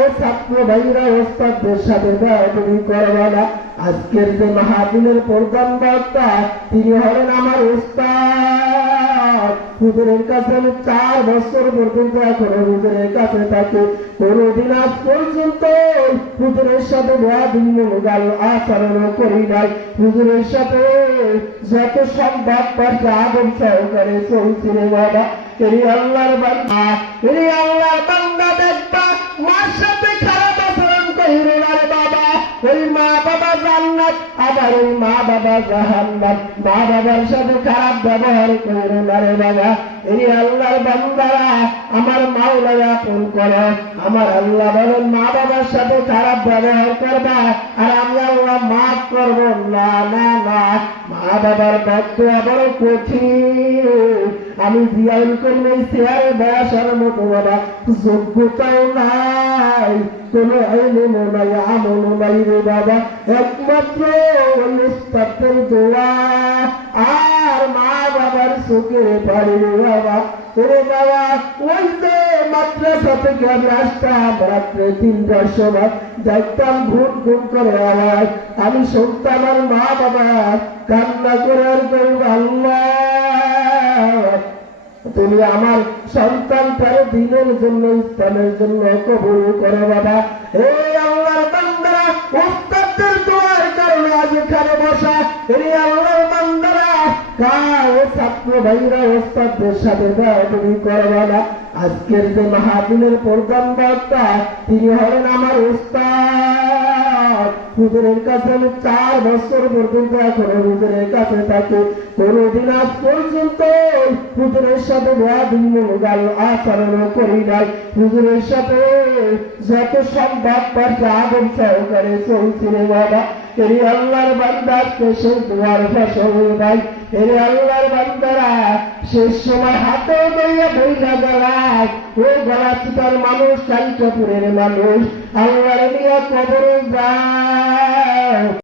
ও ছাত্র ভাইরা ওস্তাদদের সাথে তুমি করবা না। আজকের যে মাহফিলের প্রধান বক্তা তিনি হলেন আমার ওস্তাদ। হুজুরের কাছে আমি 4 বছর পর্যন্ত এখনো হুজুরের কাছে থাকি, কোনদিন আজ পর্যন্ত হুজুরের সাথে গাল আচরণ করি নাই। হুজুরের সাথে যত সম্ভব পারছে আদব সহকারে চলছি রে বাবা। এই আল্লাহর বান্দা, এই আল্লাহর বান্দা দেখবা মার সাথে খারাপ আচরণ করিল না রে বাবা। ওই মা বাবা জান্নাত, আবার ওই মা বাবা জাহান্নাম। মা বাবার সাথে খারাপ ব্যবহার করিল না রে বাবা। এই আল্লাহর বান্দারা আমার মাওলায় আপন করো। আমার আল্লাহ বলেন মা বাবার সাথে খারাপ ব্যবহার করবা আর আমি আল্লাহ মাফ করব না। না না, মা বাবার বদদোয়া বড় কঠিন। আমি জিয়াউল করিম এই চেয়ারে বসার মতো বাবা যোগ্যতাও নাই, কোন ইলমও নাই, আমলও নাই রে বাবা। একমাত্র উস্তাদের দোয়া আর মা বাবার চোখের পানি রে বাবা। ওরে বাবা, ওই যে মাদ্রাসা থেকে আমি আসতাম রাত্রে 3টার সময়, দেখতাম ঘুম ঘুম করে আওয়াজ। আমি শুনতাম আর মা বাবা কান্না করে আর করব, আল্লাহ তুমি আমার সন্তানটার দিনের জন্য ইসলামের জন্য কবুল করো বাবা। এই আল্লাহর বান্দারা ওস্তাদের দোয়ার কারণে আজ এখানে বসা। এই আল্লাহর বান্দারা ও ছাত্র ভাইরা ওস্তাদের সাথে তুমি করবা না। আজকের যে মাহফিলের প্রধান বক্তা তিনি হলেন আমার ওস্তাদ। হুজুরের কাছে আমি 4 বছর পর্যন্ত এখনো হুজুরের কাছে থাকি, কোনদিন আজ পর্যন্ত হুজুরের সাথে গাল আচরণ করি নাই। হুজুরের সাথে যত সম্ভব পারছে আদব সহকারে চলছি রে বাবা। এই আল্লাহর বান্দাকে সেই দুয়ার ফসল ভাই। এই আল্লাহর বান্দারা শেষ সময় হাতে বইয়া বইলা গলায়, ওই গলা চিতার মানুষ, কালিকাপুরের মানুষ আল্লাহর নিয়ে কবরে যায়।